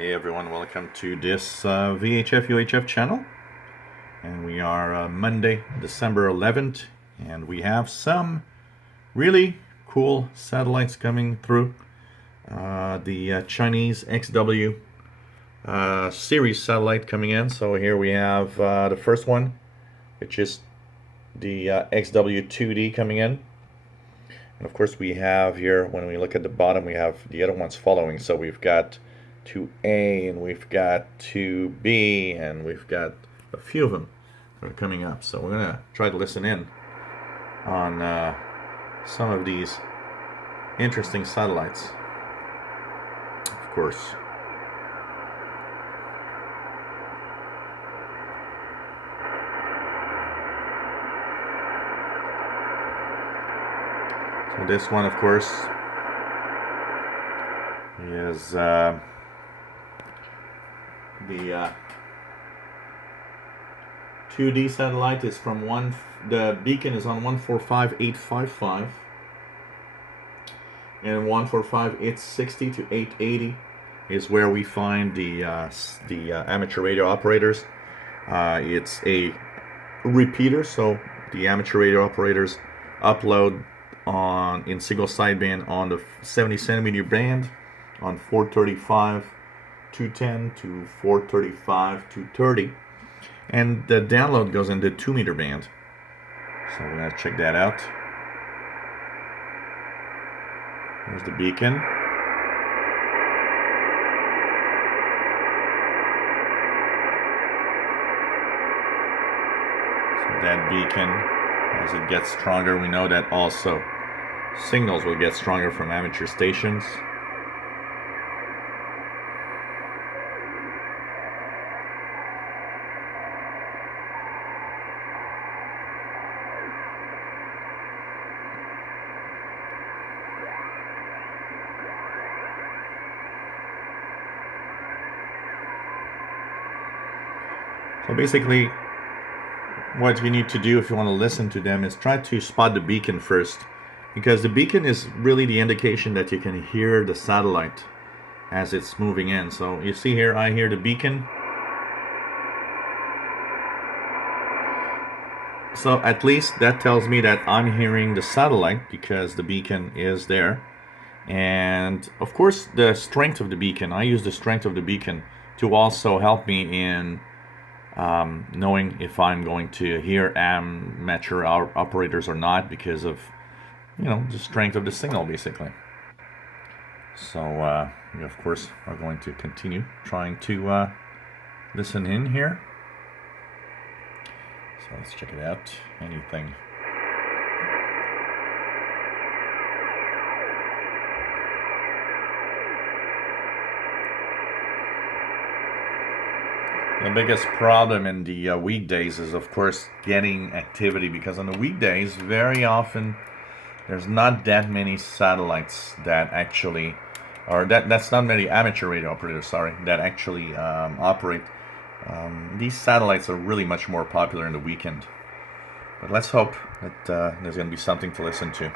Hey everyone, welcome to this VHF UHF channel. And we are Monday, December 11th, and we have some really cool satellites coming through. The Chinese XW series satellite coming in. So here we have the first one, which is the XW-2D coming in. And of course we have here, when we look at the bottom, we have the other ones following. So we've got 2A and we've got 2B and we've got a few of them that are coming up. So we're going to try to listen in on some of these interesting satellites, of course. So this one, of course, is the 2D satellite is from the beacon is on 145.855 and 145.860 to 880 is where we find the amateur radio operators. It's a repeater, so the amateur radio operators upload in single sideband on the 70 centimeter band on 435 210 to 435 230, and the download goes in the 2 meter band. So we're going to check that out. There's the beacon. So that beacon, as it gets stronger, we know that also signals will get stronger from amateur stations. So basically, what you need to do if you want to listen to them is try to spot the beacon first, because the beacon is really the indication that you can hear the satellite as it's moving in. So you see here, I hear the beacon. So at least that tells me that I'm hearing the satellite because the beacon is there. And of course, the strength of the beacon, I use the strength of the beacon to also help me in knowing if I'm going to hear amateur operators or not, because of, the strength of the signal, basically. So we of course are going to continue trying to listen in here. So let's check it out. Anything. The biggest problem in the weekdays is, of course, getting activity, because on the weekdays, very often, there's not that many satellites that actually, or that's not many amateur radio operators, sorry, that actually operate. These satellites are really much more popular in the weekend. But let's hope that there's going to be something to listen to.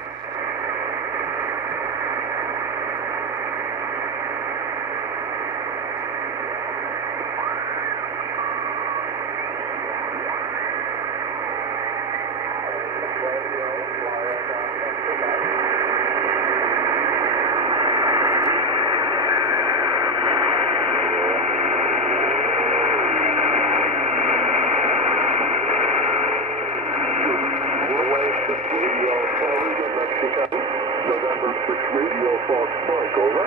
November 6 Radio Fox Mike, over.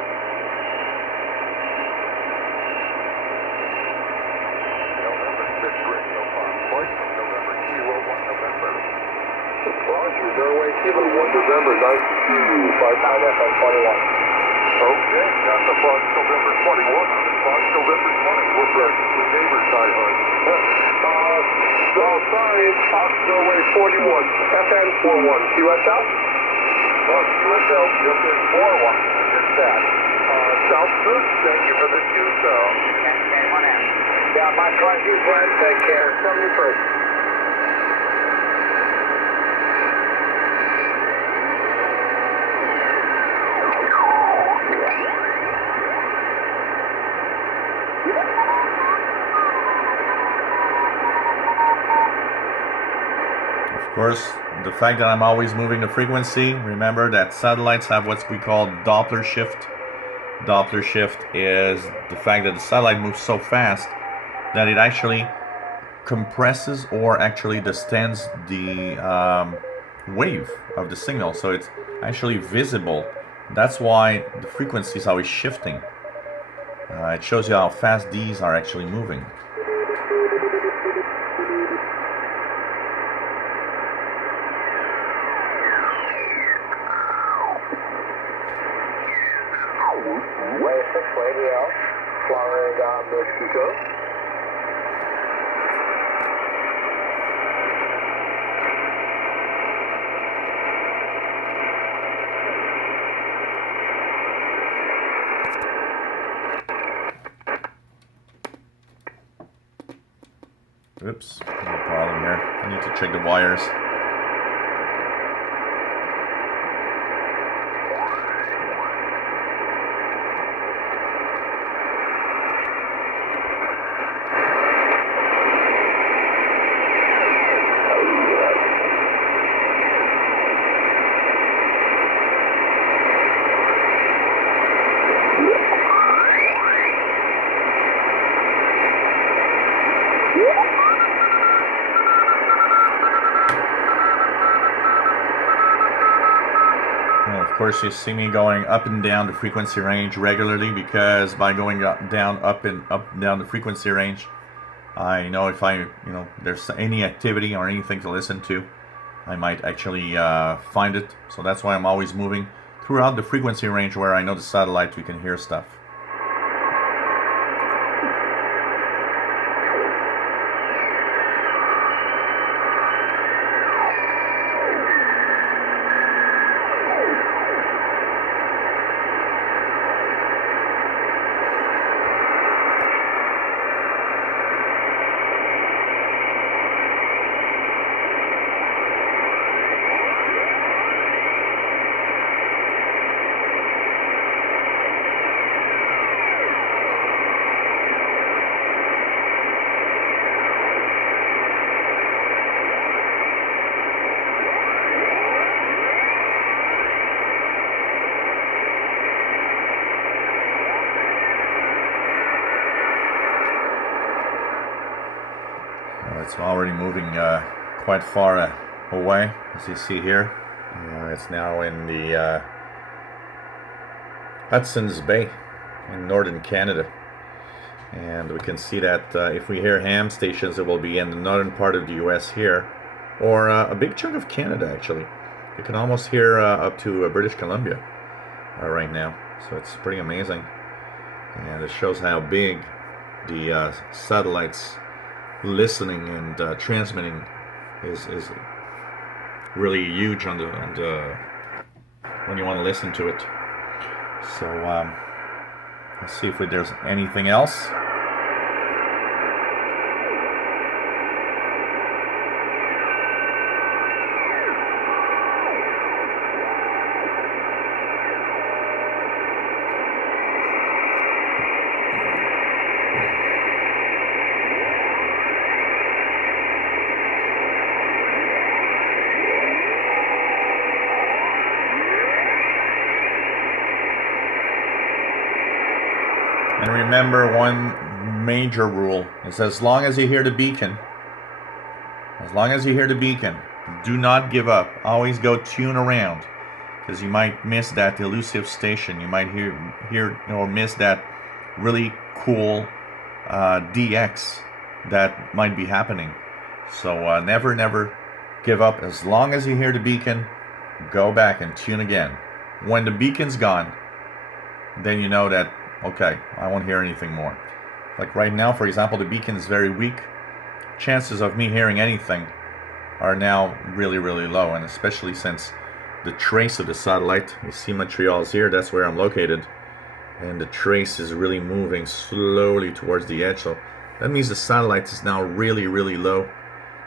November 6 Radio Fox Mike, November Kilo 1 November. Roger, Norway Kilo 1 November 92, 5 FM 21. Okay, got the Fox November 21, Fox November 20. We're back to Neighborside, hon. Oh, sorry, it's Fox Norway 41, FM 41, QSL? QSL, FM 41, it's that. Sounds good, thank you for the QSL. Okay, 1M. Yeah, my pleasure, Glenn, take care. 71st. Of course, the fact that I'm always moving the frequency, remember that satellites have what we call Doppler shift. Doppler shift is the fact that the satellite moves so fast that it actually compresses or actually distends the wave of the signal, so it's actually visible. That's why the frequency is always shifting. It shows you how fast these are actually moving. Way 6 radio, Florida, Mexico. Oops, no problem here. I need to check the wires. Of course, you see me going up and down the frequency range regularly, because by going up and down the frequency range, I know if there's any activity or anything to listen to, I might actually find it. So that's why I'm always moving throughout the frequency range where I know the satellite we can hear stuff. It's already moving quite far away, as you see here. It's now in the Hudsons Bay in northern Canada. And we can see that if we hear ham stations, it will be in the northern part of the US here, or a big chunk of Canada actually. You can almost hear up to British Columbia right now. So it's pretty amazing. And it shows how big the satellites listening and transmitting is really huge on the when you want to listen to it. So let's see if there's anything else. And remember one major rule is as long as you hear the beacon, do not give up. Always go tune around, because you might miss that elusive station. You might hear or miss that really cool DX that might be happening. So never give up. As long as you hear the beacon, go back and tune again. When the beacon's gone, then you know that, okay, I won't hear anything more. Like right now, for example, the beacon is very weak. Chances of me hearing anything are now really low, and especially since the trace of the satellite, you see Montreal is here, that's where I'm located, and the trace is really moving slowly towards the edge. So that means the satellite is now really low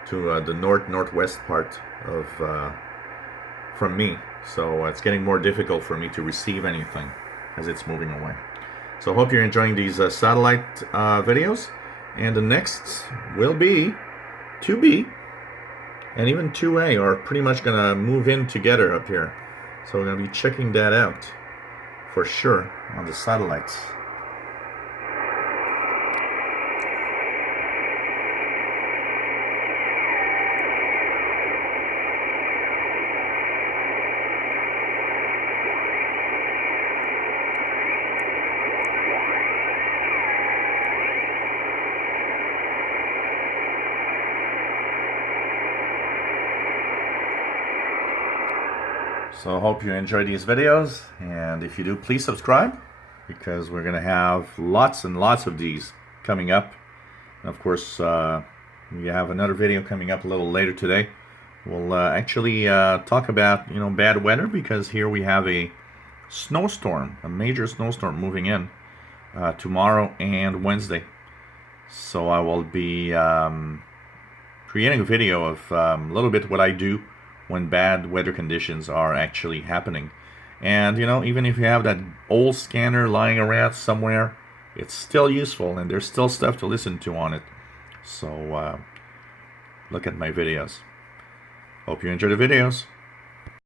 to the northwest part of from me. So it's getting more difficult for me to receive anything as it's moving away. So hope you're enjoying these satellite videos, and the next will be 2B and even 2A are pretty much gonna move in together up here. So we're gonna be checking that out for sure on the satellites. So I hope you enjoy these videos, and if you do, please subscribe, because we're gonna have lots and lots of these coming up. And of course, we have another video coming up a little later today. We'll actually talk about bad weather, because here we have a snowstorm, a major snowstorm moving in tomorrow and Wednesday. So I will be creating a video of a little bit what I do when bad weather conditions are actually happening. And even if you have that old scanner lying around somewhere, it's still useful, and there's still stuff to listen to on it. So look at my videos. Hope you enjoy the videos.